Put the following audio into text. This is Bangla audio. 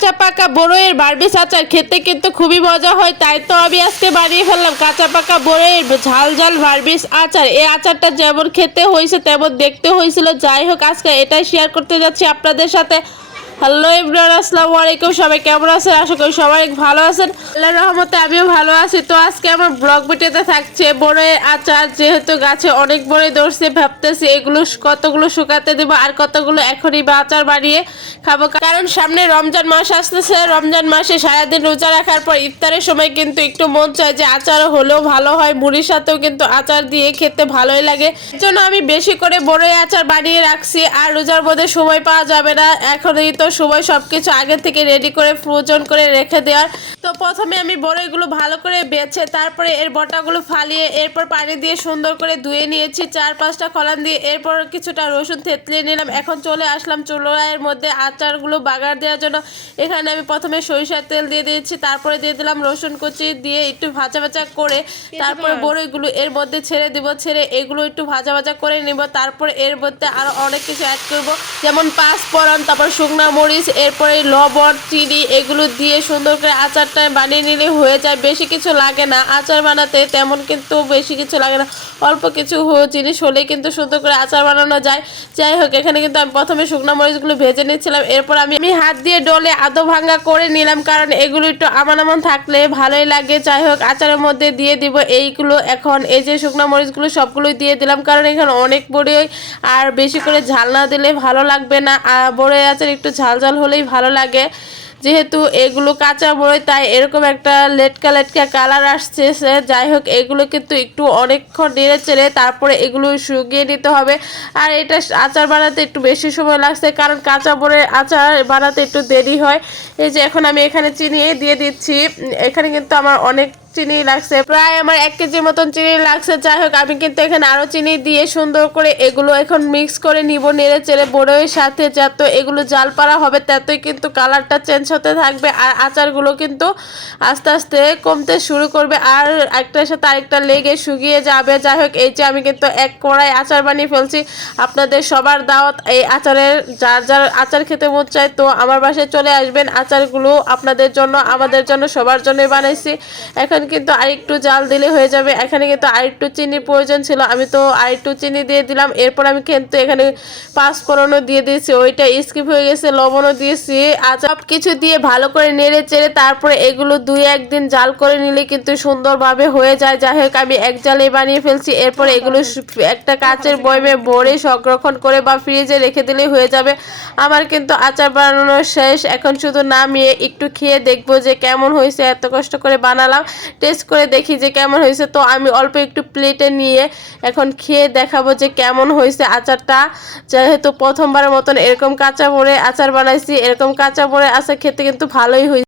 কাঁচা পাকা বড়ইয়ের বারবিস আচার খেতে কিন্তু খুবই মজা হয়, তাই তো আমি আজকে বানিয়ে ফেললাম কাঁচা পাকা বড়ইয়ের ঝাল ঝাল বারবিস আচার। এই আচারটা যেমন খেতে হয়েছে তেমন দেখতে হয়েছিল। যাই হোক, আজকে এটাই শেয়ার করতে যাচ্ছি আপনাদের সাথে। হ্যালো এভরিওয়ান, আসসালামু আলাইকুম। সবাই কেমন আছেন? আশা করি সবাই ভালো আছেন। আল্লাহর রহমতে আমিও ভালো আছি। তো আজকে আমার ব্লগ ভিডিওতে থাকছে বড়ইয়ের আচার। যেহেতু গাছে অনেক বড়ই ধরছে, ভাবতেছি এগুলো কতগুলো শুকাতে দেবো আর কতগুলো এখনই বা আচার বানিয়ে খাবো, কারণ সামনে রমজান মাস আসতেছে। রমজান মাসে সারাদিন রোজা রাখার পর ইফতারের সময় কিন্তু একটু মন চায় যে আচার হলেও ভালো হয়, মুড়ির সাথেও কিন্তু আচার দিয়ে খেতে ভালোই লাগে। এর জন্য আমি বেশি করে বড়ই আচার বানিয়ে রাখছি। আর রোজার মধ্যে সময় পাওয়া যাবে না, এখনই তো সময় সবকিছু আগে থেকে রেডি করে ফ্রোজন করে রেখে দেওয়ার। তো প্রথমে আমি বড়ইগুলো ভালো করে বেছে তারপরে এর বটাগুলো ফালিয়ে এরপর পানি দিয়ে সুন্দর করে ধুয়ে নিয়েছি 4-5টা কলান দিয়ে। এরপর কিছুটা রসুন থেতলিয়ে নিলাম। এখন চলে আসলাম চুলার মধ্যে আচারগুলো বাগার দেওয়ার জন্য। এখানে আমি প্রথমে সরিষার তেল দিয়ে দিয়েছি, তারপরে দিয়ে দিলাম রসুন কুচি, দিয়ে একটু ভাজা ভাজা করে তারপরে বড়ইগুলো এর মধ্যে ছেড়ে দিব। ছেড়ে এগুলো একটু ভাজা ভাজা করে নিব। তারপরে এর মধ্যে আরও অনেক কিছু অ্যাড করব, যেমন পাঁচফোড়ন, তারপর শুকনো মরিচ, এরপরে লবণ, চিনি, এগুলো দিয়ে সুন্দর করে আচারটা বানিয়ে নিলে হয়ে যায়। বেশি কিছু লাগে না আচার বানাতে, তেমন কিন্তু বেশি কিছু লাগে না, অল্প কিছু জিনিস হলেই কিন্তু সুন্দর করে আচার বানানো যায়। যাই হোক, এখানে কিন্তু আমি প্রথমে শুকনো মরিচগুলো ভেজে নিচ্ছিলাম। এরপর আমি হাত দিয়ে ডলে আধো ভাঙা করে নিলাম, কারণ এগুলো একটু আমান থাকলে ভালোই লাগে। যাই হোক, আচারের মধ্যে দিয়ে দিব এইগুলো। এখন এই যে শুকনো মরিচগুলো সবগুলোই দিয়ে দিলাম, কারণ এখানে অনেক বড়ই আর বেশি করে ঝাল না দিলে ভালো লাগবে না। আর বড়ই আচার একটু ঝাল ঝাল হলেই ভালো লাগে। যেহেতু এগুলো কাঁচা বড়ই, তাই এরকম একটা লেটকা লেটকা কালার আসছে। যাই হোক, এগুলো কিন্তু একটু অনেকক্ষণ নেড়ে চেড়ে তারপরে এগুলো শুকিয়ে নিতে হবে। আর এটা আচার বানাতে একটু বেশি সময় লাগছে, কারণ কাঁচা বড়ই আচার বানাতে একটু দেরি হয়। এই যে এখন আমি এখানে চিনি দিয়ে দিচ্ছি। এখানে কিন্তু আমার অনেক চিনি লাগছে, প্রায় আমার 1 কেজির মতন চিনি লাগছে। যাই হোক, আমি কিন্তু এখানে আরও চিনি দিয়ে সুন্দর করে এগুলো এখন মিক্স করে নিব নেড়ে চেড়ে বড়ইয়ের সাথে। যত এগুলো জাল পাড়া হবে ততই কিন্তু কালারটা চেঞ্জ হতে থাকবে আর আচারগুলো কিন্তু আস্তে আস্তে কমতে শুরু করবে আর একটার সাথে আরেকটা লেগে শুকিয়ে যাবে। যাই হোক, এই যে আমি কিন্তু এক কড়াই আচার বানিয়ে ফেলছি। আপনাদের সবার দাওয়াত এই আচারের, যার যার আচার খেতে মন চায় তো আমার বাসায় চলে আসবেন। আচারগুলো আপনাদের জন্য, আমাদের জন্য, সবার জন্যই বানাইছি। এখন কিন্তু আরেকটু জাল দিলে হয়ে যাবে। এখানে কিন্তু আরেকটু চিনির প্রয়োজন ছিল, আমি তো আরেকটু চিনি দিয়ে দিলাম। এরপর আমি কিন্তু এখানে পাঁচফোড়নও দিয়ে দিয়েছি, ওইটা স্কিপ হয়ে গেছে, লবণও দিয়েছি। আর সব কিছু দিয়ে ভালো করে নেড়ে চেড়ে তারপরে এগুলো 2-1 দিন জাল করে নিলে কিন্তু সুন্দরভাবে হয়ে যায়। যাই হোক, আমি এক জালে বানিয়ে ফেলছি। এরপর এগুলো একটা কাচের বয়মে ভরে সংরক্ষণ করে বা ফ্রিজে রেখে দিলেই হয়ে যাবে। আমার কিন্তু আচার বানানো শেষ, এখন শুধু নামিয়ে একটু খেয়ে দেখবো যে কেমন হয়েছে। এত কষ্ট করে বানালাম, টেস্ট করে দেখি যে কেমন হয়েছে। তো আমি অল্প একটু প্লেটে নিয়ে এখন খেয়ে দেখাবো যে কেমন হয়েছে আচারটা। যেহেতু প্রথমবারের মতন এরকম কাঁচা বড়ে আচার বানাইছি, এরকম কাঁচা বড়ে আচার খেতে কিন্তু ভালোই হয়েছে।